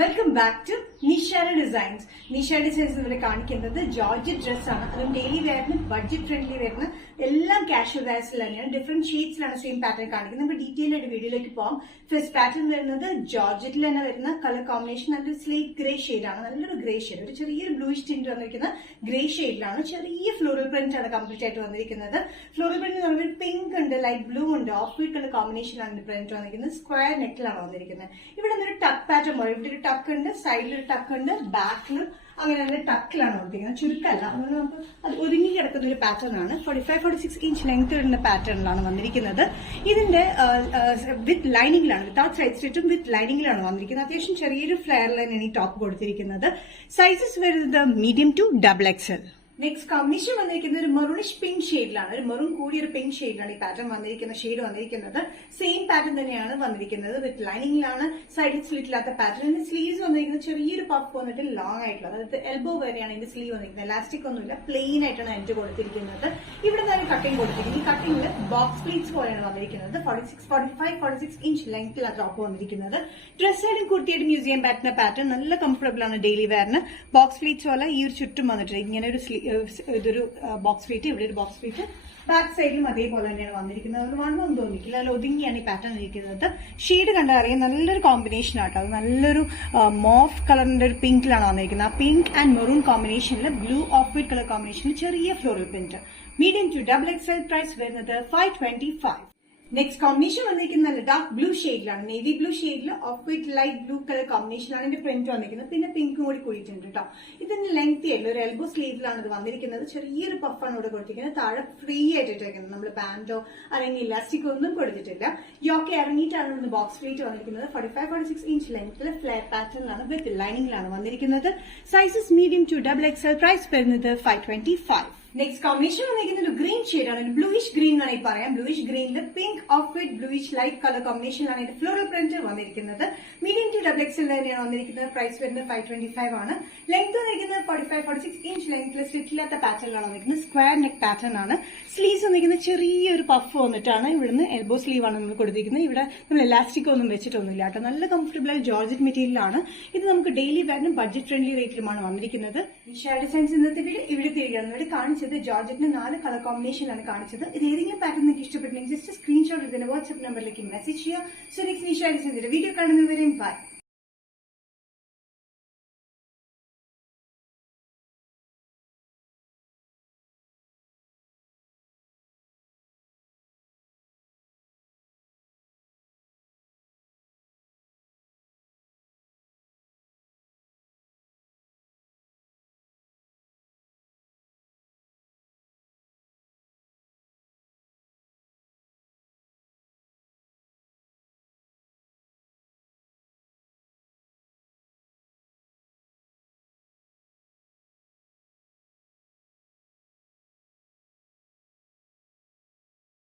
Welcome back to Nishara designs. Nishara designs ഇവിടെ കാണിക്കുന്നത് georgette dress ആണ്. അതും ഡെയിലി വെയറിന് ബഡ്ജറ്റ് ഫ്രണ്ട്ലി വരുന്ന എല്ലാം കാഷ്വൽ വെയർസിൽ തന്നെയാണ്. ഡിഫറെന്റ് ഷെയ്ഡ്സിലാണ് സെയിം പാറ്റേൺ കാണിക്കുന്നത്. നമുക്ക് ഡീറ്റെയിൽ ആയിട്ട് വീഡിയോയിലേക്ക് പോകാം. ഫസ്റ്റ് പാറ്റേൺ വരുന്നത് ജോർജറ്റിൽ തന്നെ വരുന്ന കളർ കോമ്പിനേഷൻ നല്ലൊരു സ്ലേറ്റ് ഗ്രേ ഷെയ്ഡാണ്. നല്ലൊരു ഗ്രേ ഷെയ്ഡ്, ഒരു ചെറിയൊരു ബ്ലൂയിഷ് ടിന്റ് വന്നിരിക്കുന്ന ഗ്രേ ഷെയ്ഡിലാണ്. ചെറിയ ഫ്ലോറൽ പ്രിന്റ് ആണ് കംപ്ലീറ്റ് ആയിട്ട് വന്നിരിക്കുന്നത്. ഫ്ലോറൽ പ്രിന്റ് എന്ന് പറയുമ്പോൾ പിങ്ക് ഉണ്ട്, ലൈറ്റ് ബ്ലൂ ഉണ്ട്, ഓഫ് വൈറ്റ് കളർ കോമ്പിനേഷനാണ് പ്രിന്റ് വന്നിരിക്കുന്നത്. സ്ക്വയർ നെക്കിലാണ് വന്നിരിക്കുന്നത്. ഇവിടെ ഒരു ടക്ക് പാറ്റേൺ പോലെ ഇവിടെ ഒരു ടക്ക് ഉണ്ട്, സൈഡിൽ ടക്ക് ഉണ്ട്, ബാക്കിലും അങ്ങനെ തന്നെ ടക്കിലാണ് വന്നിരിക്കുന്നത്. ചുരുക്കല്ല, അതുകൊണ്ട് നമുക്ക് അത് ഒതുങ്ങി കിടക്കുന്ന ഒരു പാറ്റേൺ ആണ്. 45-46 ഇഞ്ച് ലെങ്ത് വരുന്ന പാറ്റേണിലാണ് വന്നിരിക്കുന്നത്. ഇതിന്റെ വിത്ത് ലൈനിങ്ങിലാണ്, വിത്തൗട്ട് സൈഡ് സ്റ്റിച്ചും വിത്ത് ലൈനിങ്ങിലാണ് വന്നിരിക്കുന്നത്. അത്യാവശ്യം ചെറിയൊരു ഫ്ലെയർ ലൈനാണ് ഈ ടോപ്പ് കൊടുത്തിരിക്കുന്നത്. സൈസസ് വരുന്നത് medium to XXL. Next combination വന്നിരിക്കുന്നത് ഒരു മെറൂണിഷ് പിങ്ക് ഷെയ്ഡിലാണ്. ഒരു മെറൂൺ കൂടിയൊരു പിങ്ക് ഷെയ്ഡിലാണ് ഈ പാറ്റേൺ വന്നിരിക്കുന്ന ഷെയ്ഡ് വന്നിരിക്കുന്നത്. സെയിം പാറ്റേൺ തന്നെയാണ് വന്നിരിക്കുന്നത്. വിത്ത് ലൈനിങ്ങിലാണ്, സൈഡിൽ സ്ലിറ്റ് ഇല്ലാത്ത പാറ്റേൺ. ഇതിന്റെ സ്ലീവ്സ് വന്നിരിക്കുന്നത് ചെറിയൊരു പഫ് വന്നിട്ട് ലോങ് ആയിട്ടുള്ള, അതായത് എൽബോ വരെയാണ് ഇതിന്റെ സ്ലീവ് വന്നിരിക്കുന്നത്. എലാസ്റ്റിക് ഒന്നുമില്ല, പ്ലെയിൻ ആയിട്ടാണ് എൻഡ് കൊടുത്തിരിക്കുന്നത്. ഇവിടെ തന്നെ കട്ടിംഗ് കൊടുത്തിരിക്കുന്നത്. ഈ കട്ടിംഗിൽ ബോക്സ് പ്ലീറ്റ്സ് പോലെയാണ് വന്നിരിക്കുന്നത്. 45-46 ഇഞ്ച് ലെങ്ത്തിലാണ് ടോപ്പ് വന്നിരിക്കുന്നത്. ഡ്രസ് ആയിട്ടും കുർത്തിയായിട്ടും യൂസ് ചെയ്യാൻ പറ്റുന്ന പാറ്റേൺ, നല്ല കംഫർട്ടബിൾ ആണ് ഡെയിലി വെയറിന്. ബോക്സ് പ്ലീറ്റ്സ് പോലെ ഈ ഒരു ചുറ്റും വന്നിട്ട് ഇങ്ങനെ ഒരു ഇതൊരു ബോക്സ് പ്ലീറ്റ്, ഇവിടെ ഒരു ബോക്സ് പ്ലീറ്റ്, ബാക്ക് സൈഡിലും അതേപോലെ തന്നെയാണ് വന്നിരിക്കുന്നത്. അതുകൊണ്ട് വണ്ണമൊന്നും തോന്നിക്കില്ല, അല്ല ഒതുങ്ങിയാണ് ഈ പാറ്റേൺ ഇരിക്കുന്നത്. ഷെയ്ഡ് കണ്ടാൽ അറിയാം, നല്ലൊരു കോമ്പിനേഷൻ ആട്ടോ. അത് നല്ലൊരു മോഫ് കളറിന്റെ ഒരു പിങ്കിലാണ് വന്നിരിക്കുന്നത്. ആ പിങ്ക് ആൻഡ് മെറൂൺ കോമ്പിനേഷനിൽ ബ്ലൂ ഓഫ് വൈറ്റ് കളർ കോമ്പിനേഷനിൽ ചെറിയ floral print. Medium to XXL. Price വരുന്നത് 525. നെക്സ്റ്റ് കോമ്പിനേഷൻ വന്നിരിക്കുന്നത് ഡാർക്ക് ബ്ലൂ ഷെയ്ഡിലാണ്. നേവി ബ്ലൂ ഷെയ്ഡിൽ off white light blue colour കോമ്പിനേഷനാണ് ഇതിന്റെ പ്രിന്റ് വന്നിരിക്കുന്നത്. പിന്നെ പിങ്കും കൂടി കൂടിയിട്ടുണ്ട് കേട്ടോ. ഇതിന്റെ ലെങ്ത് ആയിട്ടുള്ള ഒരു എൽബോ സ്ലീവിലാണ് ഇത് വന്നിരിക്കുന്നത്. ചെറിയൊരു പഫാണ് ഇവിടെ കൊടുത്തിരിക്കുന്നത്. താഴെ ഫ്രീ ആയിട്ടിരിക്കുന്നത്, നമ്മൾ ബാൻഡോ അല്ലെങ്കിൽ ഇലാസ്റ്റിക് ഒന്നും കൊടുത്തിട്ടില്ല. യോക്കെ ഇറങ്ങിയിട്ടാണ് ഇന്ന് ബോക്സ് പ്ലേറ്റ് വന്നിരിക്കുന്നത്. 45-46 ഇഞ്ച് ലെങ്ത്തിൽ ഫ്ലെയർ പാറ്റേണിലാണ് വിത്ത് ലൈനിങ്ങിലാണ് വന്നിരിക്കുന്നത്. Sizes medium to XXL. Price വരുന്നത് 525. നെക്സ്റ്റ് കോമ്പിനേഷൻ വന്നിരിക്കുന്നത് ഒരു ഗ്രീൻ ഷെയ്ഡാണ്. ഒരു ബ്ലൂയിഷ് ഗ്രീൻ ആണ് ഈ പറയാം. ബ്ലൂയിഷ് ഗ്രീനിൽ pink off white bluish light colour കോമ്പിനേഷനിലാണ് ഇത് ഫ്ലോറൽ പ്രിന്റ് വന്നിരിക്കുന്നത്. മീഡിയം ടു XXL തന്നെയാണ് വന്നിരിക്കുന്നത്. പ്രൈസ് വരുന്നത് 525 ആണ്. ലെങ്ത് വന്നിരിക്കുന്നത് 45-46 ഇഞ്ച് ലെങ്ത്തിൽ സ്ലിറ്റ് ഇല്ലാത്ത പാറ്റേണിലാണ് വന്നിരിക്കുന്നത്. സ്ക്വയർ നെക്ക് പാറ്റേൺ ആണ്. സ്ലീവ്സ് വന്നിരിക്കുന്നത് ചെറിയൊരു പഫ് വന്നിട്ടാണ്. ഇവിടുന്ന് എൽബോ സ്ലീവ് ആണ് നമ്മൾ കൊടുത്തിരിക്കുന്നത്. ഇവിടെ നമ്മൾ ഇലാസ്റ്റിക് ഒന്നും വെച്ചിട്ടൊന്നുമില്ല കേട്ടോ. നല്ല കംഫർട്ടബിൾ ആയി ജോർജറ്റ് മെറ്റീരിയലാണ്. ഇത് നമുക്ക് ഡെയിലി വെയറിനും ബഡ്ജറ്റ് ഫ്രണ്ട്ലി റേറ്റിലുമാണ് വന്നിരിക്കുന്നത്. നിഷാര ഡിസൈൻസ് ഇന്നത്തെ വീഡിയോ ഇവിടെ തിരികെയാണ്. ഇവിടെ കാണിച്ചത് ജോർജറ്റിന് 4 കളർ കോമ്പിനേഷനിലാണ് കാണിച്ചത്. ഇത് ഏതെങ്കിലും പാറ്റേൺ നിങ്ങൾക്ക് ഇഷ്ടപ്പെട്ടെങ്കിൽ ജസ്റ്റ് സ്ക്രീൻഷോട്ട് ഇതിന്റെ വാട്സ്ആപ്പ് നമ്പറിലേക്ക് മെസ്സേജ് ചെയ്യുക. സോ നെക്സ്റ്റ് നിഷാര ഡിസൈൻസിന്റെ വീഡിയോ കാണുന്നവരെയും ബൈ.